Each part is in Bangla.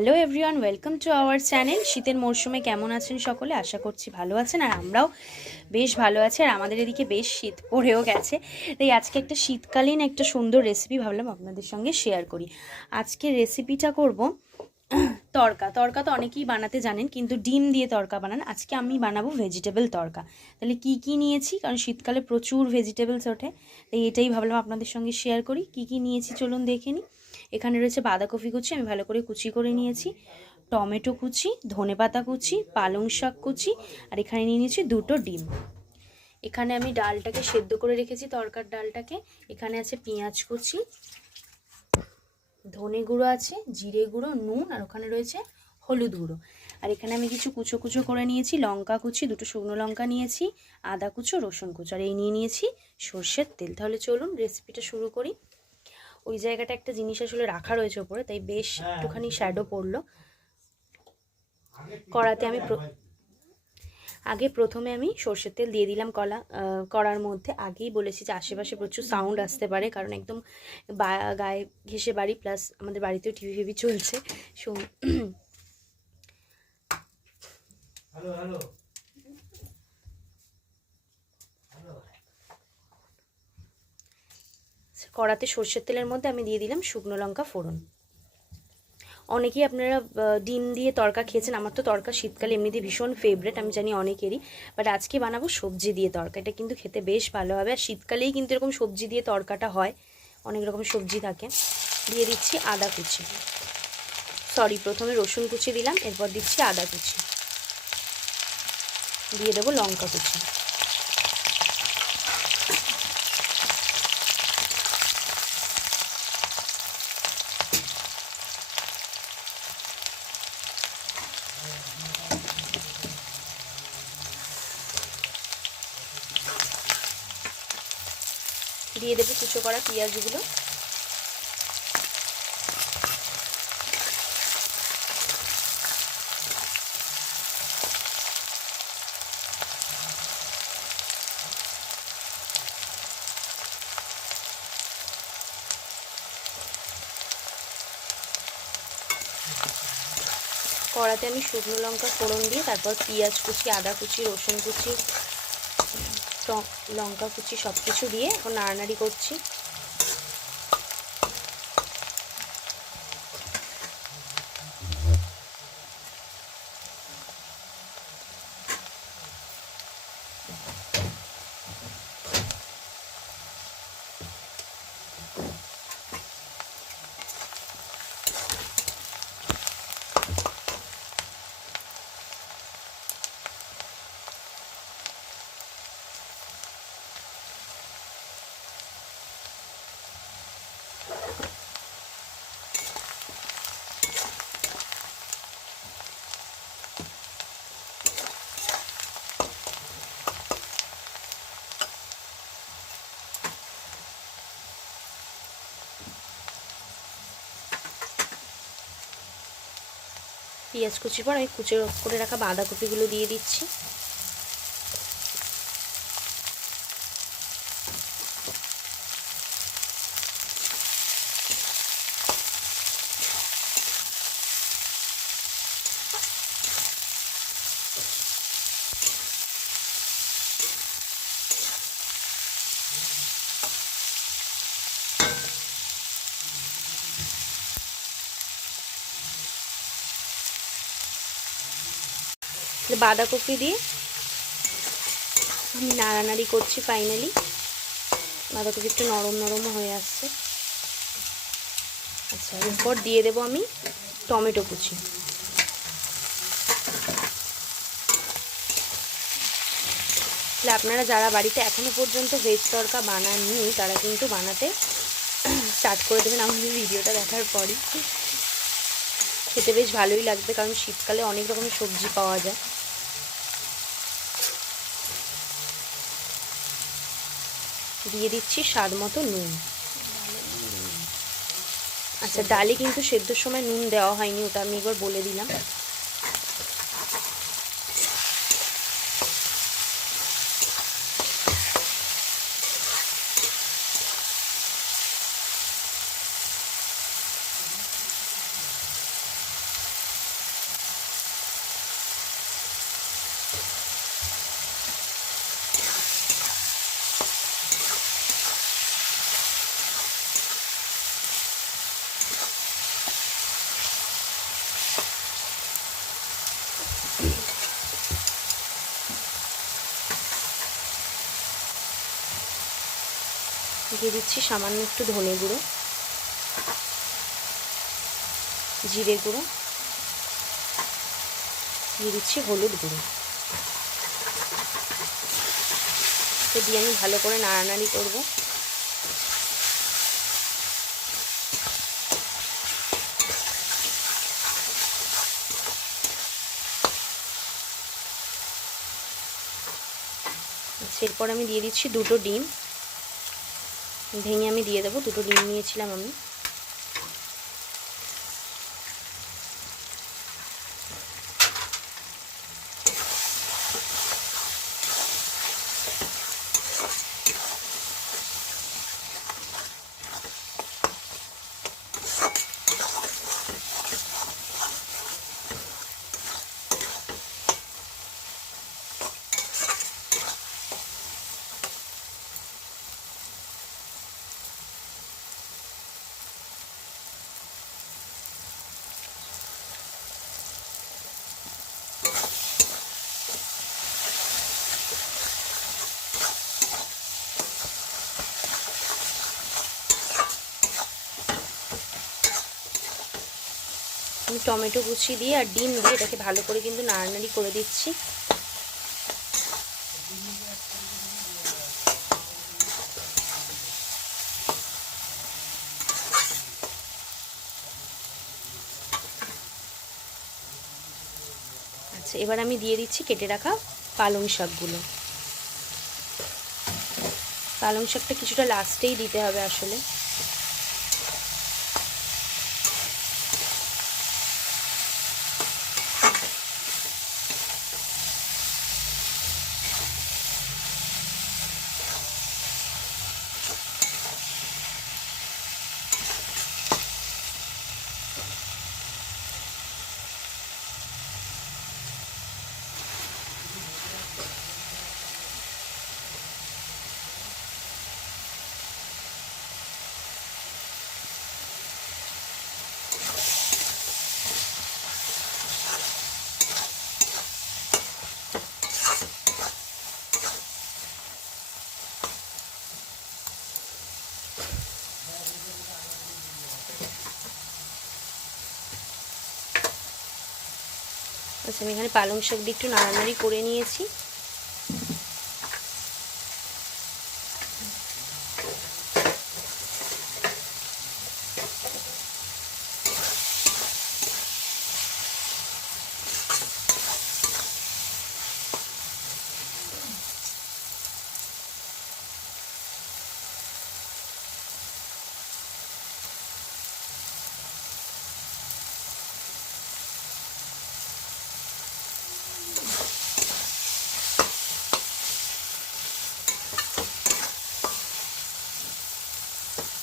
Hello everyone, welcome to our channel. শীতের মরশুমে কেমন আছেন সকলে? আশা করছি ভালো আছেন, আর আমরাও বেশ ভালো আছি। আর আমাদের এদিকে বেশ শীত পড়েও গেছে, তাই আজকে একটা শীতকালীন একটা সুন্দর রেসিপি ভাবলাম আপনাদের সঙ্গে শেয়ার করি। আজকে রেসিপিটা করব তড়কা। তড়কা তো অনেকেই বানাতে জানেন, কিন্তু ডিম দিয়ে তড়কা বানান। আজকে আমি বানাবো ভেজিটেবল তড়কা। তাহলে কি কি নিয়েছি, কারণ শীতকালে প্রচুর ভেজিটেবলস ওঠে, তাই এটাই ভাবলাম আপনাদের সঙ্গে শেয়ার করি। কি কি নিয়েছি চলুন দেখে নিই। এখানে রয়েছে বাঁধাকপি কুচি, আমি ভালো করে কুচি করে নিয়েছি, টমেটো কুচি, ধনেপাতা কুচি, পালং শাক কুচি, আর এখানে নিয়ে নিয়েছি দুটো ডিম। এখানে আমি ডালটাকে সেদ্ধ করে রেখেছি, তরকার ডালটাকে। এখানে আছে পেঁয়াজ কুচি, ধনে গুঁড়ো আছে, জিরে গুঁড়ো, নুন, আর ওখানে রয়েছে হলুদ গুঁড়ো। আর এখানে আমি কিছু কুচো কুচো করে নিয়েছি লঙ্কা কুচি, দুটো শুকনো লঙ্কা নিয়েছি, আদা কুচো, রসুন কুচো, আর এই নিয়ে নিয়েছি সর্ষের তেল। তাহলে চলুন রেসিপিটা শুরু করি। ওই জায়গাটা একটা জিনিস আসলে রাখা রয়েছে ওপরে, তাই বেশ একটুখানি শ্যাডো পড়লো। কড়াতে আমি প্রথমে আমি সর্ষের তেল দিয়ে দিলাম কড়ার মধ্যে। আগেই বলেছি যে আশেপাশে প্রচুর সাউন্ড আসতে পারে, কারণ একদম গায়ে ঘেঁষে বাড়ি, প্লাস আমাদের বাড়িতেও টিভি ফিভি চলছে। কড়াতে সর্ষের তেলের মধ্যে আমি দিয়ে দিলাম শুকনো লঙ্কা ফোড়ন। অনেকেই আপনারা ডিম দিয়ে তড়কা খেয়েছেন, আমার তো তড়কা শীতকালে এমনিতে ভীষণ ফেভারেট, আমি জানি অনেকেরই, বাট আজকে বানাবো সবজি দিয়ে তড়কা। এটা কিন্তু খেতে বেশ ভালো হবে, আর শীতকালেই কিন্তু এরকম সবজি দিয়ে তড়কাটা হয়, অনেক রকম সবজি থাকে। দিয়ে দিচ্ছি আদা কুচি, প্রথমে রসুন কুচি দিলাম, এরপর দিচ্ছি আদা কুচি, দিয়ে দেবো লঙ্কা কুচি। দিয়ে দেবো কুচো করা পেঁয়াজগুলো। কড়াতে আমি শুকনো লঙ্কা ফোড়ন দিয়ে তারপর পেঁয়াজ কুচি, আদা কুচি, রসুন কুচি, লঙ্কা কুচি সব কিছু দিয়ে এখন নাড়ানাড়ি করছি। পেঁয়াজ কুচির পর আমি কুচো করে রাখা বাঁধাকপিগুলো দিয়ে দিচ্ছি। বাঁধাকপি দিয়ে আমি নাড়ানাড়ি করছি। ফাইনালি বাঁধাকপি একটু নরম নরম হয়ে আসছে। আচ্ছা, এরপর দিয়ে দেবো আমি টমেটো কুচি। তাহলে আপনারা যারা বাড়িতে এখনও পর্যন্ত ভেজ তড়কা বানাননি, তারা কিন্তু বানাতে স্টার্ট করে দেবেন আমাদের ভিডিওটা দেখার পরই। খেতে বেশ ভালোই লাগবে, কারণ শীতকালে অনেক রকমের সবজি পাওয়া যায়। দিয়ে দিচ্ছি স্বাদ মতো নুন। আচ্ছা, ডালে কিন্তু সেদ্ধর সময় নুন দেওয়া হয়নি, ওটা আমি একবার বলে দিলাম। দিয়ে দিচ্ছি সামান্য একটু ধনে গুঁড়ো, জিরে গুঁড়ো, দিয়ে দিচ্ছি হলুদ গুঁড়ো। তো দিয়ে আমি ভালো করে নাড়ানাড়ি করব। এরপর আমি দিয়ে দিচ্ছি দুটো ডিম, ভেঙে আমি দিয়ে দেবো। দুটো ডিম নিয়েছিলাম আমি। আমি টমেটো কুচি দিয়ে আর ডিম দিয়ে এটাকে ভালো করে কিন্তু নাড়ানাড়ি করে দিচ্ছি। আচ্ছা, এবার আমি দিয়ে দিচ্ছি কেটে রাখা পালং শাকগুলো। পালং শাকটা কিছুটা লাস্টেই দিতে হবে আসলে। আচ্ছা, আমি এখানে পালং শাক দিয়ে একটু নাড়ানাড়ি করে নিয়েছি।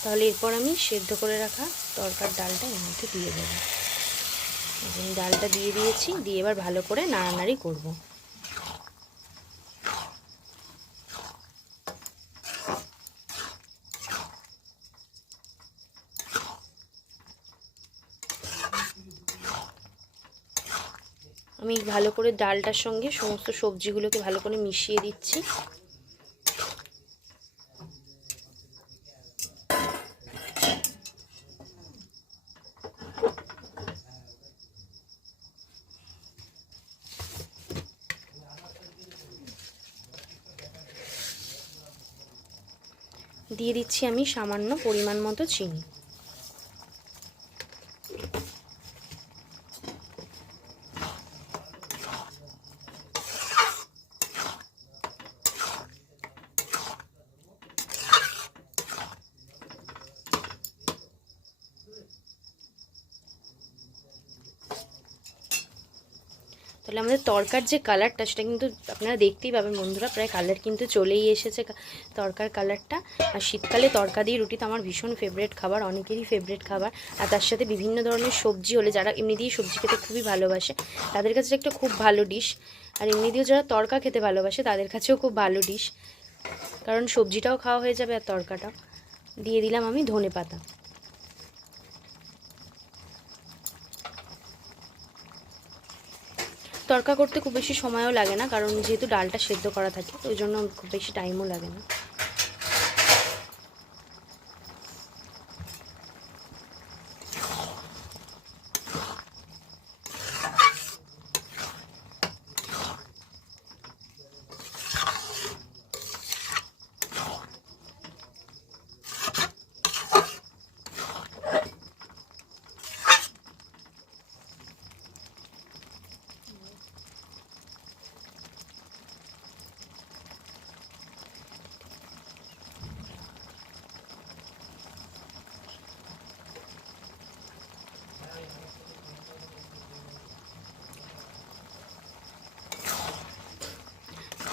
তাহলে এরপর আমি সেদ্ধ করে রাখা তরকার ডালটা এর মধ্যে দিয়ে দেবো। আমি ডালটা দিয়ে দিয়েছি, দিয়ে এবার ভালো করে নাড়ানাড়ি করব। আমি ভালো করে ডালটার সঙ্গে সমস্ত সবজিগুলোকে ভালো করে মিশিয়ে দিচ্ছি। দিয়ে দিচ্ছি আমি সামান্য পরিমাণ মতো চিনি। তাহলে আমাদের তরকার যে কালারটা সেটা কিন্তু আপনারা দেখতেই পাবেন বন্ধুরা, প্রায় কালার কিন্তু চলেই এসেছে তরকার কালারটা। আর শীতকালে তরকা দিয়ে রুটি তো আমার ভীষণ ফেভারিট খাবার, অনেকেরই ফেভারিট খাবার। আর তার সাথে বিভিন্ন ধরনের সবজি হলে, যারা এমনি দিয়ে সবজি খেতে খুবই ভালোবাসে তাদের কাছে একটা খুব ভালো ডিশ। আর এমনি দিয়েও যারা তরকা খেতে ভালোবাসে তাদের কাছেও খুব ভালো ডিশ, কারণ সবজিটাও খাওয়া হয়ে যাবে আর তরকাটাও। দিয়ে দিলাম আমি ধনেপাতা। তড়কা করতে খুব বেশি সময়ও লাগে না, কারণ যেহেতু ডালটা সেদ্ধ করা থাকে তো ওই জন্য খুব বেশি টাইমও লাগে না।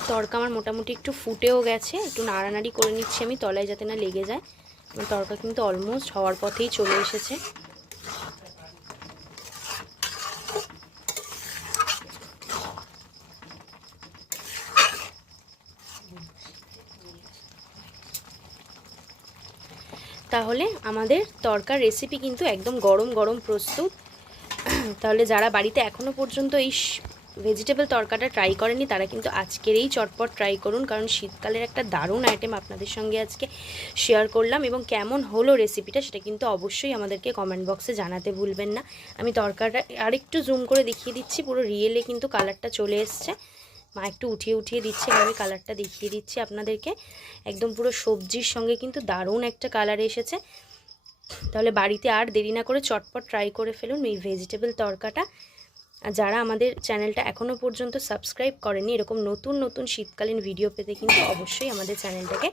তড়কা আমার মোটামুটি একটু ফুটেও গেছে, একটু নাড়ানাড়ি করে নিচ্ছি আমি তলায় যাতে না লেগে যায়। আমার তড়কা কিন্তু অলমোস্ট হওয়ার পথেই চলে এসেছে। তাহলে আমাদের তড়কার রেসিপি কিন্তু একদম গরম গরম প্রস্তুত। তাহলে যারা বাড়িতে এখনও পর্যন্ত এই ভেজিটেবল তড়কাটা ট্রাই করেনি তারা কিন্তু আজকেরই চটপট ট্রাই করুন, কারণ শীতকালের একটা দারুণ আইটেম আপনাদের সঙ্গে আজকে শেয়ার করলাম। এবং কেমন হলো রেসিপিটা সেটা কিন্তু অবশ্যই আমাদেরকে কমেন্ট বক্সে জানাতে ভুলবেন না। আমি তড়কাটা আরেকটু জুম করে দেখিয়ে দিচ্ছি, পুরো রিয়েলে কিন্তু কালারটা চলে এসছে। মা একটু উঠিয়ে উঠিয়ে দিচ্ছে, আমি কালারটা দেখিয়ে দিচ্ছি আপনাদেরকে। একদম পুরো সবজির সঙ্গে কিন্তু দারুণ একটা কালার এসেছে। তাহলে বাড়িতে আর দেরি না করে চটপট ট্রাই করে ফেলুন এই ভেজিটেবল তড়কাটা। আর যারা আমাদের চ্যানেলটা এখনও পর্যন্ত সাবস্ক্রাইব করেনি এরকম নতুন নতুন শীতকালীন ভিডিও পেতে কিন্তু অবশ্যই আমাদের চ্যানেলটাকে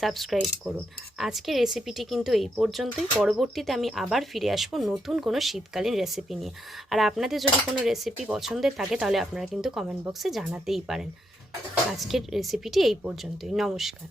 সাবস্ক্রাইব করুন। আজকের রেসিপিটি কিন্তু এই পর্যন্তই। পরবর্তীতে আমি আবার ফিরে আসবো নতুন কোনো শীতকালীন রেসিপি নিয়ে। আর আপনাদের যদি কোনো রেসিপি পছন্দের থাকে তাহলে আপনারা কিন্তু কমেন্ট বক্সে জানাতেই পারেন। আজকের রেসিপিটি এই পর্যন্তই। নমস্কার।